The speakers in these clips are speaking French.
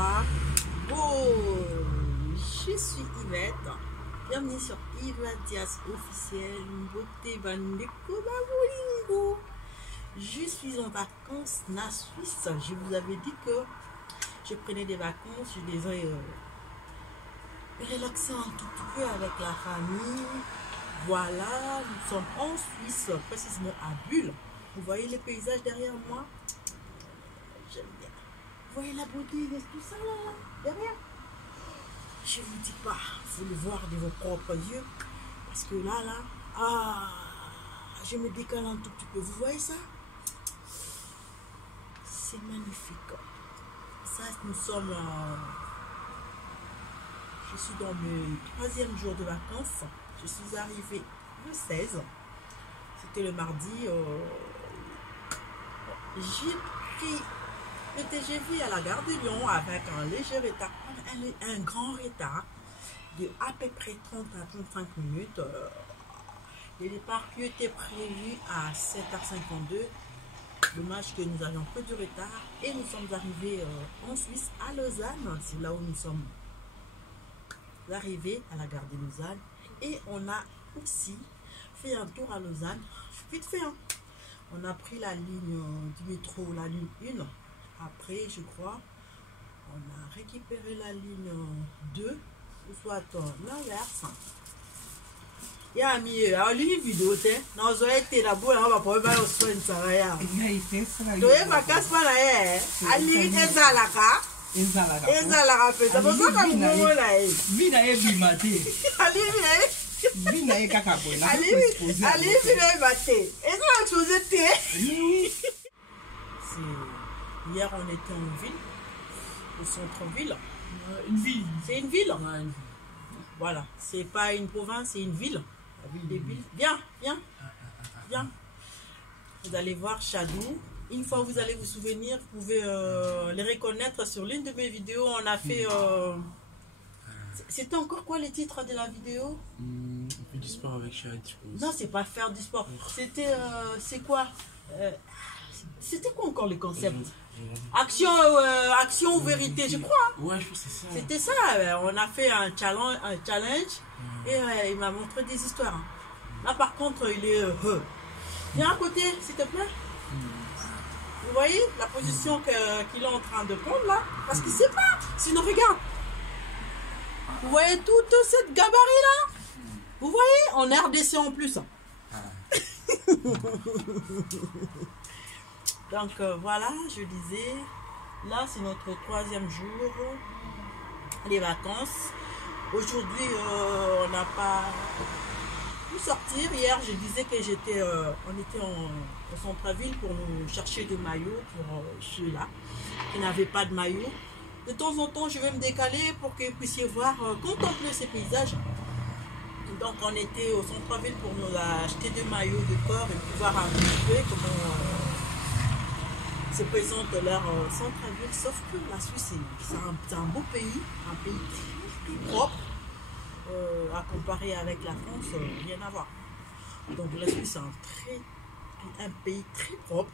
bonsoir. Je suis Yvette. Bienvenue sur Yvette Diaz officiel. Beauté Bandeko Babolingo. Je suis en vacances en Suisse. Je vous avais dit que je prenais des vacances. Je devais relaxer un tout petit peu avec la famille. Voilà, nous sommes en Suisse, précisément à Bulle. Vous voyez les paysages derrière moi? J'aime bien. Vous voyez la beauté de tout ça là, derrière? Je vous dis pas, vous le voir de vos propres yeux. Parce que là, je me décale un tout petit peu. Vous voyez ça? C'est magnifique. Ça, nous sommes... je suis dans le 3e jour de vacances. Je suis arrivée le 16. C'était le mardi. J'ai pris le TGV à la gare de Lyon avec un léger retard, un grand retard de à peu près 30 à 35 minutes. Le départ qui était prévu à 7h52. Dommage que nous avions peu de retard et nous sommes arrivés en Suisse, à Lausanne. C'est là où nous sommes arrivés, à la gare de Lausanne. Et on a aussi fait un tour à Lausanne, vite fait, hein. On a pris la ligne du métro, la ligne 1. Après, je crois, on a récupéré la ligne 2, ou soit l'inverse. Il y a un milieu, alors lui, vidéo, nous avons été là-bas, on va pas faire au soin de ça. Tu es ma casse pas là, Ali Ezalaka. Ezalaka, c'est pour ça que nous avons là. Vina e bimate. Ali, Vina e kakabona. Ali, vina e bate. Et ça a explosé, Oui. Hier, on était en ville, au centre-ville. Une ville. C'est une ville. Ouais, une ville. Voilà, c'est pas une province, c'est une ville. Des villes. Viens. Vous allez voir Chadou. Une fois vous allez vous souvenir, vous pouvez les reconnaître sur l'une de mes vidéos. On a fait... C'était encore quoi les titres de la vidéo? On fait du sport avec Chad, je pense. Non, c'est pas faire du sport. C'était... c'est quoi? C'était quoi encore le concept? Action ou vérité, je crois. Ouais, je pense que c'est ça. C'était ça. On a fait un challenge et il m'a montré des histoires. Là, par contre, il est... Viens à côté, s'il te plaît. Vous voyez la position qu'il est en train de prendre là? Parce qu'il ne sait pas. Sinon, regarde. Vous voyez toute cette gabarit là? Vous voyez? En RDC en plus. Donc voilà, je disais, là c'est notre 3e jour, les vacances. Aujourd'hui, on n'a pas pu sortir. Hier, je disais que on était en centre-ville pour nous chercher des maillots pour ceux-là qui n'avaient pas de maillot. De temps en temps, je vais me décaler pour que vous puissiez voir, contempler ces paysages. Donc on était au centre-ville pour nous acheter des maillots de corps et puis voir un petit peu comment se présente leur centre-ville. Sauf que la Suisse, c'est un beau pays, un pays très propre. À comparer avec la France, rien à voir. Donc la Suisse, c'est un pays très propre.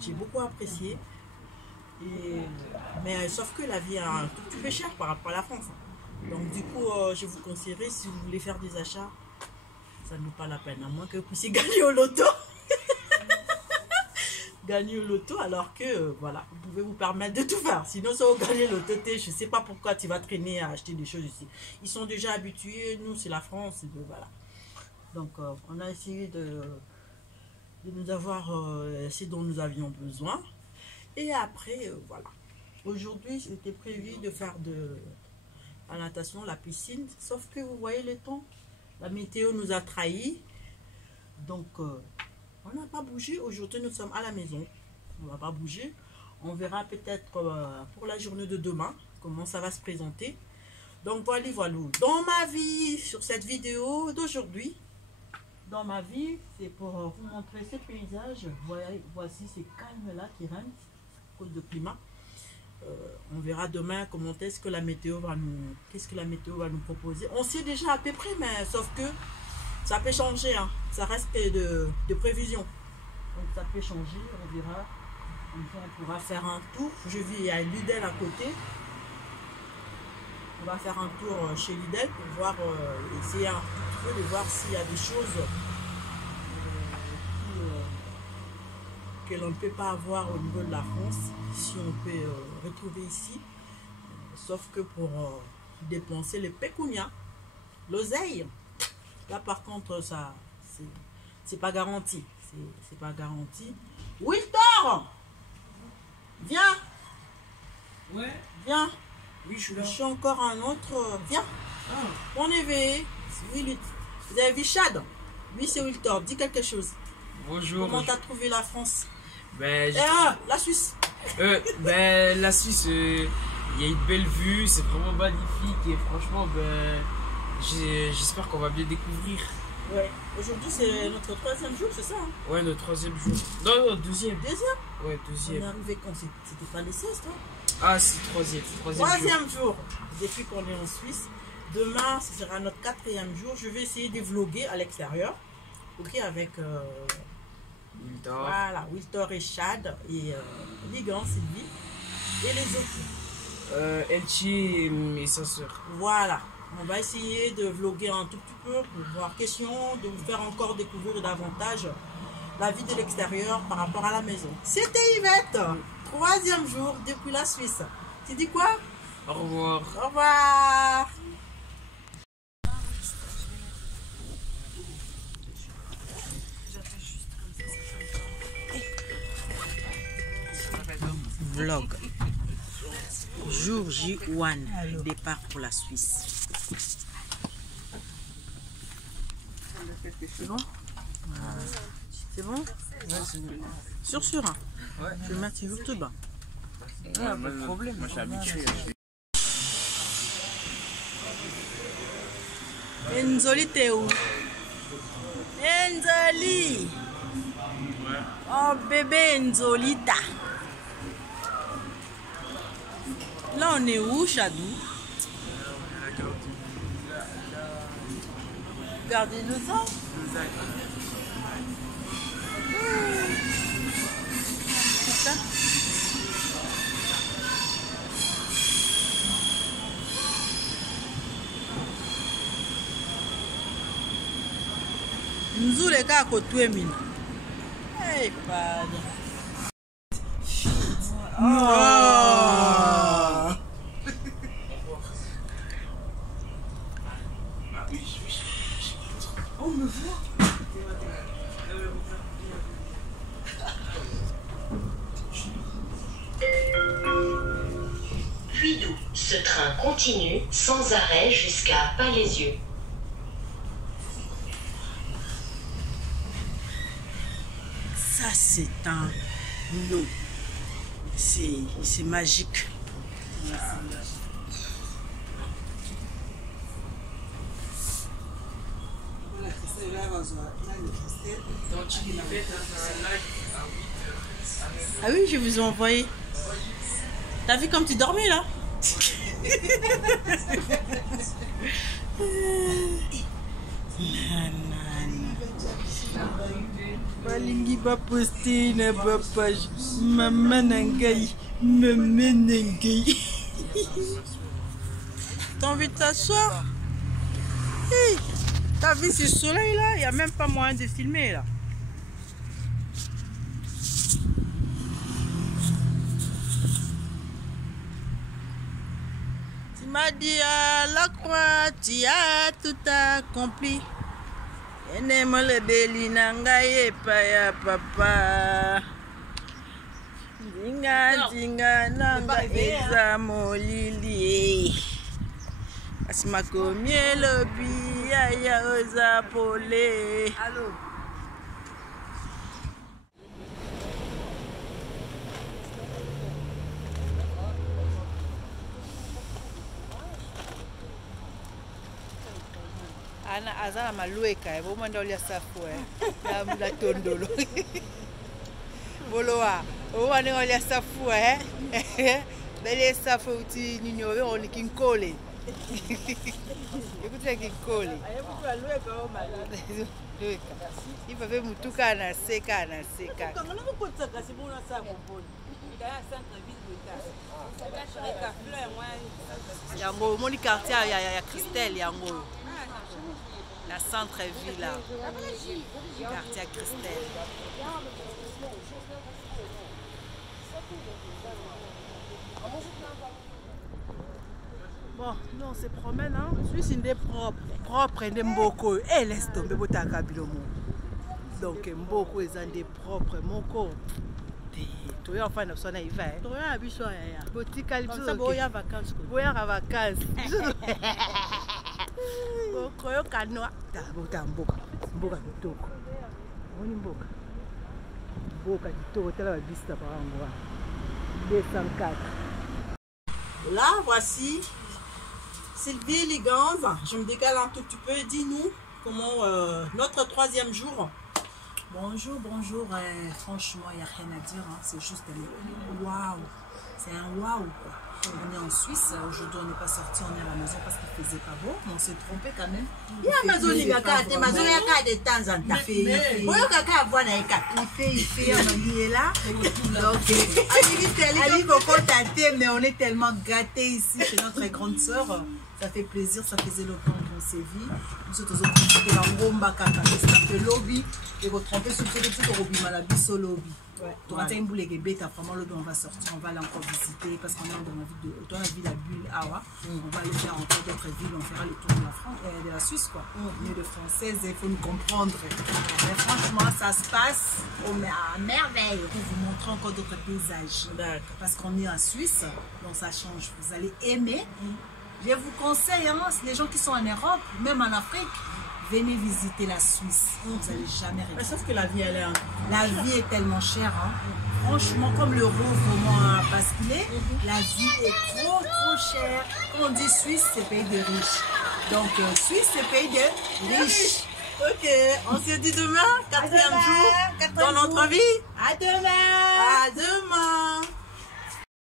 J'ai beaucoup apprécié. Mais sauf que la vie est un tout petit peu chère par rapport à la France. Donc du coup, je vous conseillerais, si vous voulez faire des achats, ça ne vaut pas la peine, à moins que vous puissiez gagner au loto. Gagner au loto, alors que voilà, vous pouvez vous permettre de tout faire. Sinon, si vous gagnez le loto, je ne sais pas pourquoi tu vas traîner à acheter des choses ici. Ils sont déjà habitués, nous c'est la France, voilà. Donc on a essayé de nous avoir ce dont nous avions besoin. Et après, voilà. Aujourd'hui, c'était prévu de faire la natation, la piscine. Sauf que vous voyez le temps, la météo nous a trahis. Donc, on n'a pas bougé. Aujourd'hui, nous sommes à la maison. On ne va pas bouger. On verra peut-être pour la journée de demain comment ça va se présenter. Donc, voilà. Dans ma vie, sur cette vidéo d'aujourd'hui, dans ma vie, c'est pour vous montrer ces paysages. Voici ces calmes-là qui règnent à cause du climat. On verra demain comment est-ce que la météo va nous... Qu'est-ce que la météo va nous proposer. On sait déjà à peu près, mais sauf que ça peut changer. Hein. Ça reste de prévision. Donc ça peut changer, on verra. On pourra faire un tour. Je vis à Ludel à côté. On va faire un tour chez Lidl pour voir, essayer un petit peu de voir s'il y a des choses que l'on ne peut pas avoir au niveau de la France, si on peut retrouver ici. Sauf que pour dépenser les pécunias, l'oseille, là par contre, ça, c'est pas garanti. C'est pas garanti. Wiltor! Viens! Ouais. Viens! Oui, je suis là. Je suis encore un autre. Viens! Ah. On est éveillé. Oui, vous avez vu Chad? Lui, c'est Wiltor. Dis quelque chose. Bonjour. Comment t'as trouvé la France? Ben, la Suisse. Ben, la Suisse, il y a une belle vue, c'est vraiment magnifique et franchement, ben, j'espère qu'on va bien découvrir. Ouais. Aujourd'hui, c'est notre 3e jour, c'est ça? Hein? Ouais, notre 3e jour. Non, 2e. 2e? Ouais, On 2e. est arrivé quand? C'était pas les 16, toi? Ah, c'est 3e. 3e jour. Depuis qu'on est en Suisse. Demain, ce sera notre 4e jour. Je vais essayer de vlogger à l'extérieur. Ok, avec Wiltor. voilà, Wiltor et Chad et Ligan, Sylvie et les autres. Elchi et sa soeur. Voilà, on va essayer de vlogger un tout petit peu pour voir question de vous faire encore découvrir davantage la vie de l'extérieur par rapport à la maison. C'était Yvette, 3e jour depuis la Suisse. Tu dis quoi? Au revoir. Au revoir. Vlog. Jour J1, départ pour la Suisse. C'est bon? C'est bon? Sûr, hein? Ouais. Je vais mettre sur YouTube. Pas de problème. Moi, je suis habitué. Enzoli, t'es où? Enzoli! Oh bébé Enzolita! Là, on est où, Chadou? Regardez le sang. C'est ça? Nzule ka kotwe mina. Hey, pardon. Oh. On me voit. Puis d'où ce train continue sans arrêt jusqu'à Palaisieux. Ça, c'est un nom. C'est magique. Ah oui, je vous ai envoyé. T'as vu comme tu dormais là? Balingi ba poster na ba page. Maman nangai. Maman nangai. T'as envie de t'asseoir? Hey, t'as vu ce soleil là? Il n'y a même pas moyen de filmer là. Tu m'as dit à la croix, tu as tout accompli. Enemo le beli nangaye paya papa. Dinga nanga examolili. Asimakomie lobi ya oza pole. Allô. Ana azala malueka e bomanda olia safu la tondolo. Boloa, bomanda olia safu bele safu uti ninyo on kinkole. Écoutez kinkole. Ayabuka lueka o malueka. Ifa ve mutuka anaseka. Kangana ko kotsa kasi bona sa komponi. Ida centre ville de Yango, mon quartier, il y a Christelle, Yango. La centre-ville là. Quartier Christelle. Bon, nous on se promène, hein. Suisse une des propres. Propre et des mboko. Eh, laisse tomber, botaka bilomo. Donc, mboko est un des propres. Moko. Tu es enfin dans son hiver. Tu es à Bichoya. Boutique à l'hiver. Tu es à vacances. Tu es à vacances. Boko yo kanoa. Ta bota mboka. Mboka kitoko. Oni mboka. Mboka kitoko. Tala babista par angwa. 204. Là, voici Sylvie Liganz. Je me décale un tout petit peu. Dis-nous comment notre 3e jour. Bonjour, bonjour. Franchement, il n'y a rien à dire. Hein. C'est juste waouh. C'est un waouh. On est en Suisse. Aujourd'hui, on n'est pas sorti. On est à la maison parce qu'il ne faisait pas beau. Mais on s'est trompé quand même. Il fait de temps en temps. Il est là. Donc, mais on est tellement gâtés ici chez notre grande sœur. Ça fait plaisir, ça faisait longtemps qu'on s'est vu. Nous sommes tous occupés dans le Romba Kaka, le lobby. Et vous trompez sur le truc au lobby, Malabiso lobby. On va sortir, on va aller encore visiter parce qu'on est dans la ville à Bulle, Awa. On va aller faire encore d'autres villes, on fera le tour de la France, de la Suisse quoi. On est de françaises, il faut nous comprendre. Mais franchement, ça se passe à merveille. Pour vous montrer encore d'autres paysages. Parce qu'on est en Suisse, donc ça change. Vous allez aimer. Je vous conseille, hein, les gens qui sont en Europe, même en Afrique, venez visiter la Suisse. Vous n'allez jamais regretter. Sauf que la vie, elle est la vie est tellement chère. Hein. Franchement, comme l'euro vraiment a basculé, la vie est trop chère. Comme on dit Suisse, c'est pays de riches. Donc, Suisse, c'est pays de riches. Ok, on se dit demain, 4e jour dans notre vie. À demain. À demain.